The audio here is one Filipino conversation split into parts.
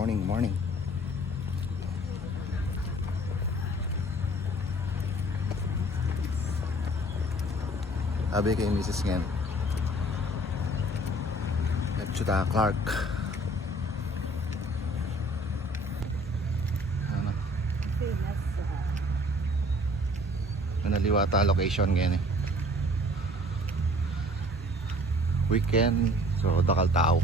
Morning, morning. Sabi kay Mrs. Ngen, Nagchuta Clark. Ano? Manaliwata location ngayon eh. Weekend, so dakal tao.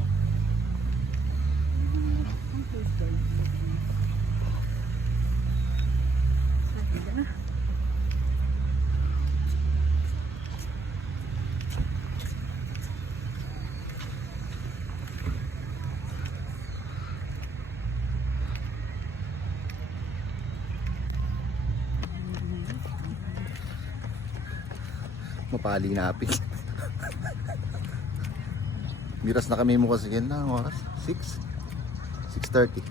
Mapali napin. Miras na kami mo kasi yan na oras 6 6:30.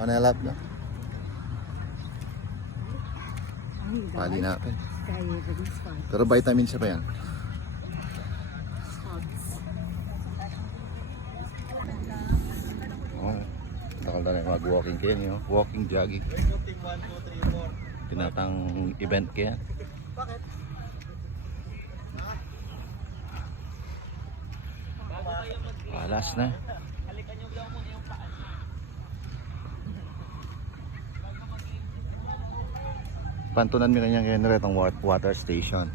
Ano na lap na? Pali napin. Pero vitamin siya pa yan. Oh, nakal na rin mag-walking kayo niyo. Walking, jogging. Tinatang event kaya. Bakit? Alas na. Pantunan mo kanyang generator ang water station.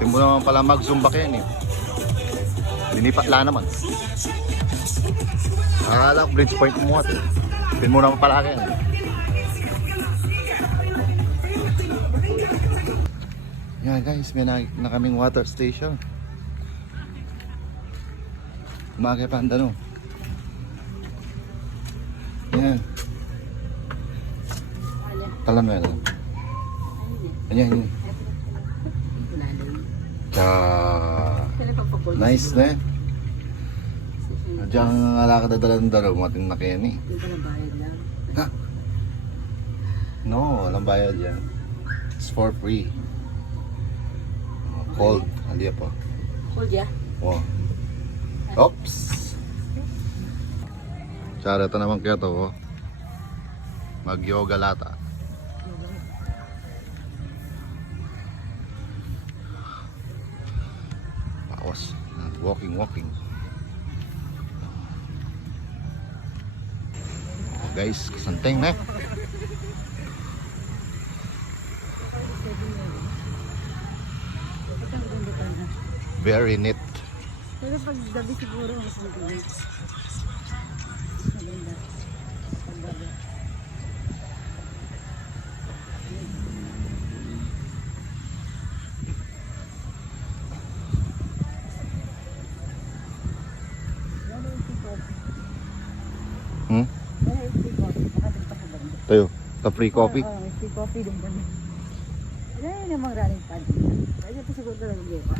Timbo naman pala mag-zumba kayo eh. Linipatla naman. Akala ko bridge point mo at pin mo naman pala kayo. Yan guys, may na kaming water station. Umaga panda no. Yan. Talam mo yan. Yan. Nice na eh. Diyan nga alakad na dalang-dalaw, mating na kaya ni. Hindi ka na bayad lang. Ha? No, walang bayad yan. It's for free. Cold, hindi pa. Hold ya. Oh. Oops. Tsara, ito naman kaya to. Oh. Mag-yoga lata. Bawas. Walking. Guys, kasanteng na. Very neat. Pero pag gabi siguro mas maganda. Maganda. Paggabi. Hmm? Tayo, free coffee. Oo, may free coffee din doon. Ay, namang running pad. Kaya pa siguro talaga yoga.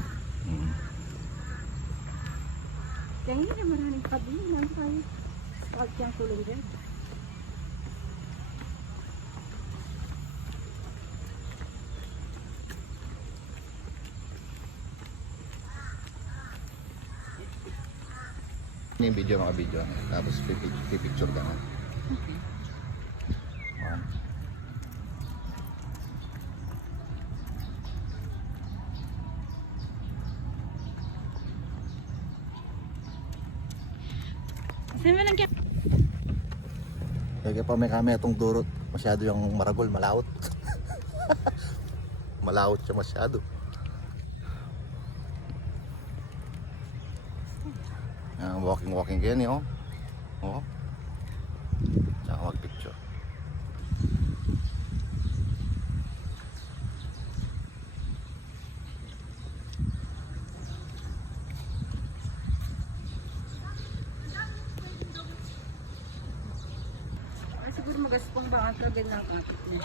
Kaya hindi naman running pad din. Lang tayo. Pag siyang tulong dyan. Ini yung video, mga video. Tapos pipicture ka na. Okay. One. Saan mo lang kaya? Kaya pa may kami itong durot. Masyado yung maragol, malawot. Malawot siya masyado. Walking kayo niyo. Oh. Tsaka mag-picture. Siguro magaspong ba ang kagad ng kapit niya.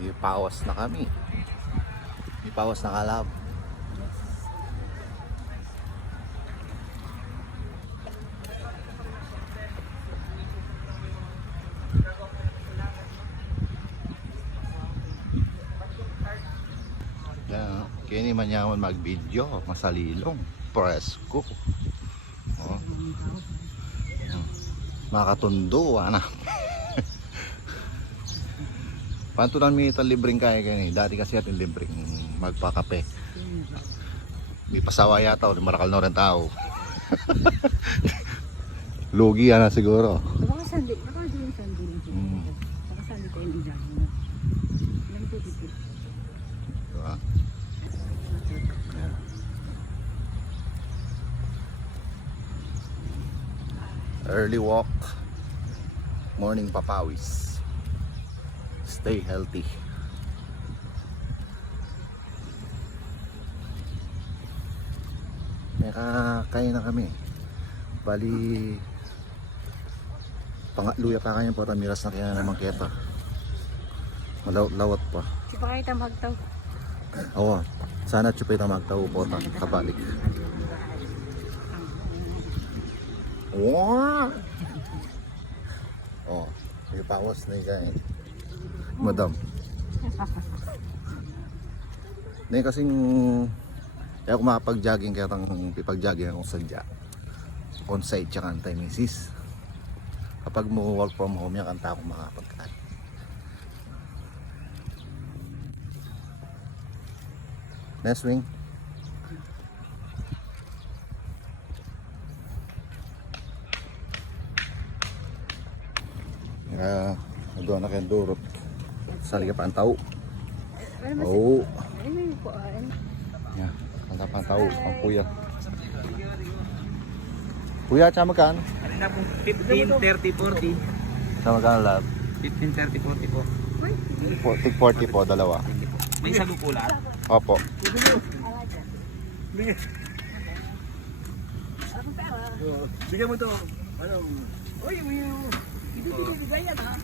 May pawas na kami. May pawas na kalab. Yan, kini manyaman mag-video, masalilong, presko. Oh. Makatundo, ana. Pantunan mi ito libreng kaya kani. Dati kasi atin libreng magpakape. May pasawa yata o marakal na rin tao. Lugi na siguro. Baka sandi, baka di yung sandi lang siya. Mm. Baka sandi tayo yung dyan. Lang titipid. Diba? Early walk, morning papawis. Stay healthy. Nakakain na kami. Bali pangatluya pa kanya po tamiras na kaya naman kita. Malawat pa. Si pa kayo tamagtaw. Oo. Sana chupay na magtao po ta kabalik. Wow! Oh, may pawas na ikain. Madam. Hindi kasing kaya ako makapag-jogging kaya tang pipag-jogging akong sadya. On-site tsaka antay misis. Kapag mo work from home yan kanta akong makapagkaan. Next wing. Doon na kayong durot. Sali ka pa ang tao. Oo. Ano yung po? Yan. Ang pa ang tao. Ang kuya. Kuya, tsaka magkaan? Ano na po? 15, 30, 40. Tsaka magkaan lahat? 15, 30, 40 po. 40 po, dalawa. May sago po lahat. Opo. Bigyan mo to. Ano? Uy, ibibigay yan ha.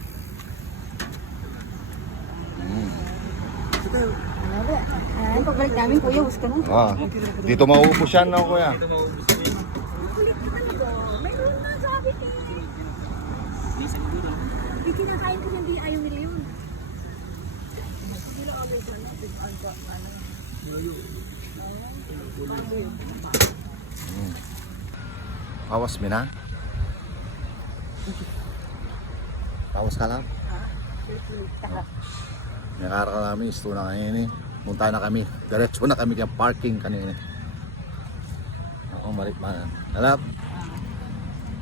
Ay, pagbalik namin kuya, huwag ka na. Ah, dito mauupos yan, no, kuya? Ito maubos na yun. Mayroon na sabi ko. May sago dito. Ikinakain ko hindi ayaw nila yun. Awas mo na? Awas ka lang? Nakara ka namin, isto na kanina. Punta na kami. Diretso na kami kaya parking kanina. Ako, marit man. Alap.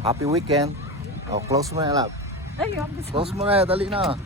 Happy weekend. Oh, close mo na, Alap. Ay, Close mo na, dali na.